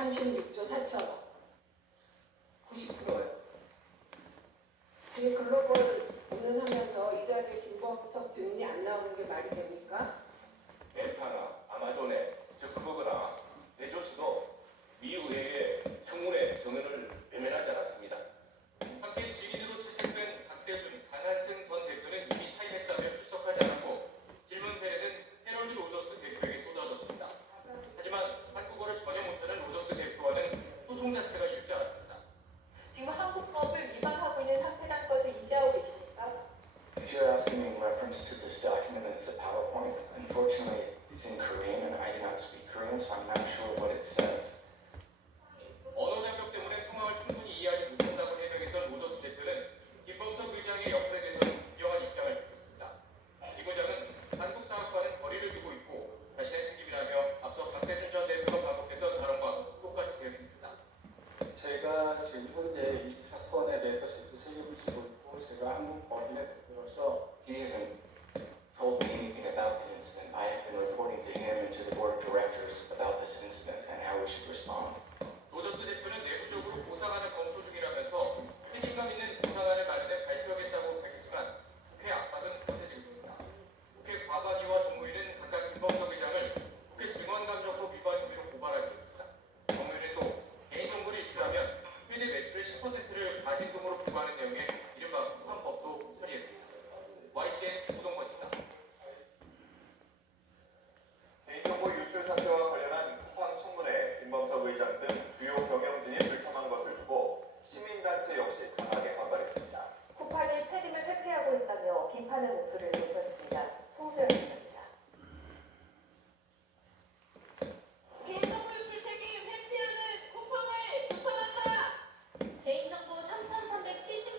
36조 4천억, 90%예요. 지금 글로벌 운운하면서 이 자리에 김범석 증인이 안 나오는 게 말이 됩니까? 멘파나 아마존의 저크버그나 베조스도 미 의회의 청문회 정언을 외면하지 않았습니다. 함께 증인으로 채택된 박대준, 강한승 전 대표는 이미 사임했다며 출석하지 않았고 질문 세례는 헤럴드 로저스 대표에게 쏟아졌습니다. 하지만 한국어를 전혀 못하는 로저스 대표와는 소통 자체가 쉽지 않았습니다. 지금 한국법을 위반하고 있는 상태라는 것을 인지하고 계십니까? If you're asking me in reference to this document and it's a PowerPoint, unfortunately it's in Korean and I do not speak Korean, so I'm not sure what it says. 언어 장벽 때문에 상황을 충분히 이해하지 못한다고 해명했던 로저스 대표는 김범석 의장의 역할에 대해서는 부정한 입장을 밝혔습니다. 김 의장은 한국 사업과는 거리를 두고 있고 자신의 책임이라며 앞서 박대준 전 대표가 반복했던 발언과 똑같이 대응했습니다. 제가 지금 현재 이 사건에 대해서 전체 책임을 지고 있고 제가 한국 법인의 대표로서 He hasn't told me anything about the incident. I have been reporting to him and to the board of directors about this incident and how we should respond. 로저스 대표는 내부적으로 보상안을 검토 중이라면서 책임감 있는 보상안을 마련해 발표하겠다고 밝혔지만 국회 압박은 거세지고 있습니다. 국회 과반위와 정무위는 각각 김범석 의장을 국회 증언감정법 위반 혐의로 고발하기로 했습니다. 정무위는 또 개인정보를 유출하면 최대 매출의 10%를 가진금으로 부과하는 내용의 이른바 쿠팡법도 처리했습니다. YTN 김부동건입니다. 개인정보 유출 사태와 관련한 쿠팡 청문회 김범석 의장 등 주요 경영진이 불참한 것을 두고 시민단체 역시 강하게 반발했습니다. 쿠팡이 책임을 회피하고 있다며 비판의 목소리를 높였습니다. 송소연 기자입니다. 개인정보 유출 책임 회피하는 쿠팡을 비판한다. 개인정보 3,370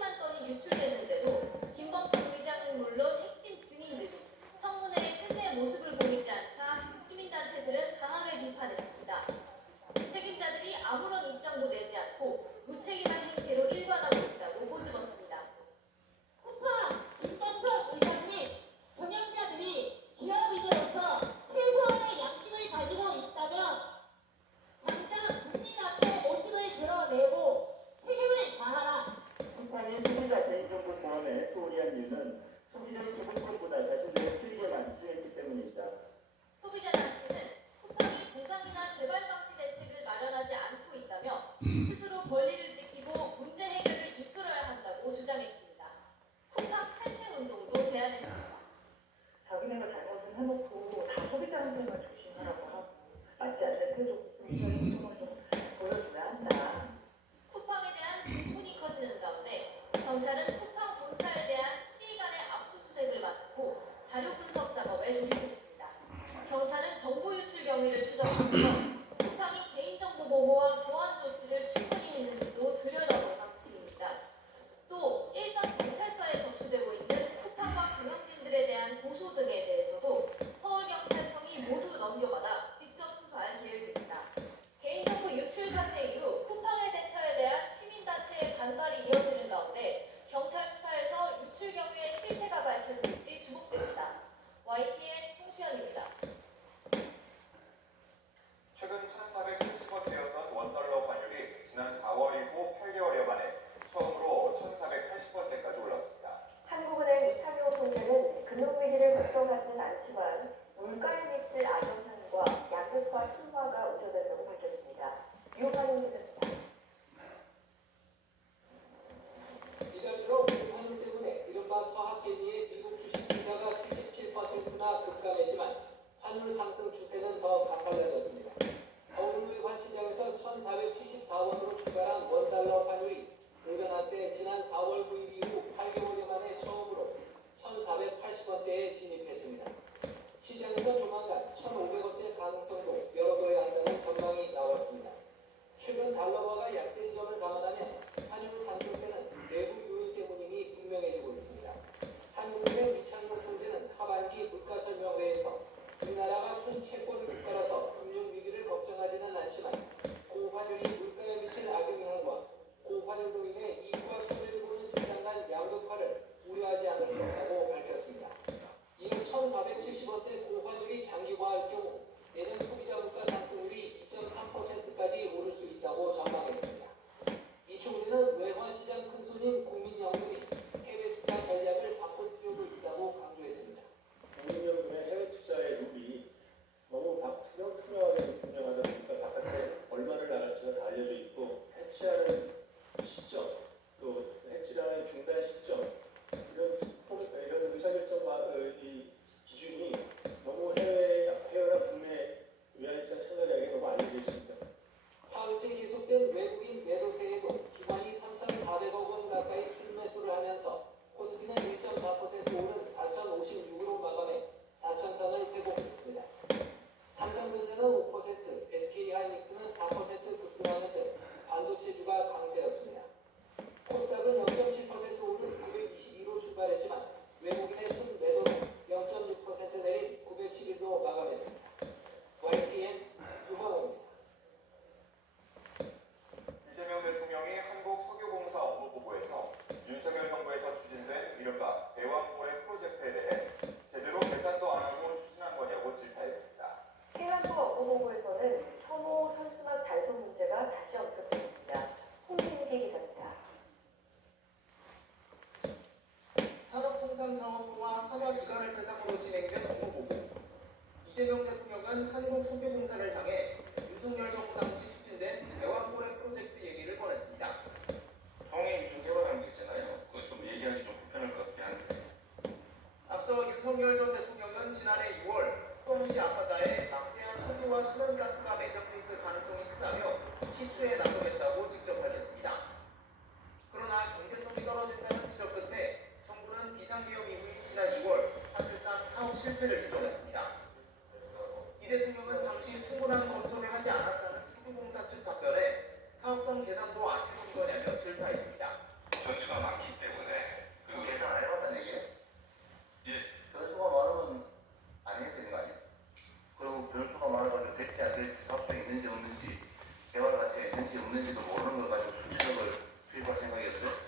투명하게 운영하다 보니까 바깥에 얼마를 나갈지가 다 알려져 있고 해체하는 시점, 또 해체하는 중단 시점 이런 의사결정 이 기준이 너무 해외나 국내 위안시장 참가자에게 너무 알려져 있습니다. 사흘째 계속된 외국인 매도세에도 기관이 3,400억 원 가까이 순매수를 하면서 코스피는 1.4% 오른 4,056으로 마감해 4,000선을 회복했습니다. 삼성전자는 5%, SK하이닉스는 4% 급등하는 등 반도체주가 강세였습니다. 코스닥은 0.7% 오른 922로 출발했지만 외국인의 순매도로 0.6% 내린 911로 마감했습니다. YTN 유광호입니다. 이재명 대통령이 한국석유공사 업무보고에서 윤석열 정부에서 추진된 이른바 대왕고래 프로젝트에 대해 제대로 계산도 안 하고 추진한 거냐고 질타했습니다. 해안도 업무보고에서는 혐오 현수막 단속 문제가 다시 언급됐습니다. 홍진기 기자입니다. 산업통상자원부와 산하기관을 대상으로 진행된 업무보고. 이재명 대통령은 한국석유공사를 향해 윤석열 정부 당시 추진된 대왕고래 프로젝트 얘기를 꺼냈습니다. 통행 중 개발하는 게 있잖아요. 그거 좀 얘기하기 좀 불편할 것 같긴 한데. 앞서 윤석열 전 대통령은 지난해 6월 포항시 앞바다에 막대한 석유와 천연가스가 매장돼 있을 가능성이 크다며 시추에 나서겠다고 직접 밝혔습니다. 그러나 경제성이 떨어진다는 지적 끝에 정부는 비상계엄 이후인 지난 2월 사실상 사업 실패를 인정했습니다. 이 대통령은 당시 충분한 검토를 하지 않았다는 석유공사 측 답변에 사업성 계산도 안 해본 거냐며 질타했습니다. 전수가 많기 때문에 그리고 계산 안 해봤다는 얘기예요? 예. 변수가 많으면 안 해야 되는 거 아니에요? 그리고 변수가 많아가지고 될지 안 될지 사업성이 있는지 없는지 개발 가치가 있는지 없는지도 모르는 걸 가지고 수천억을 투입할 생각이었어요?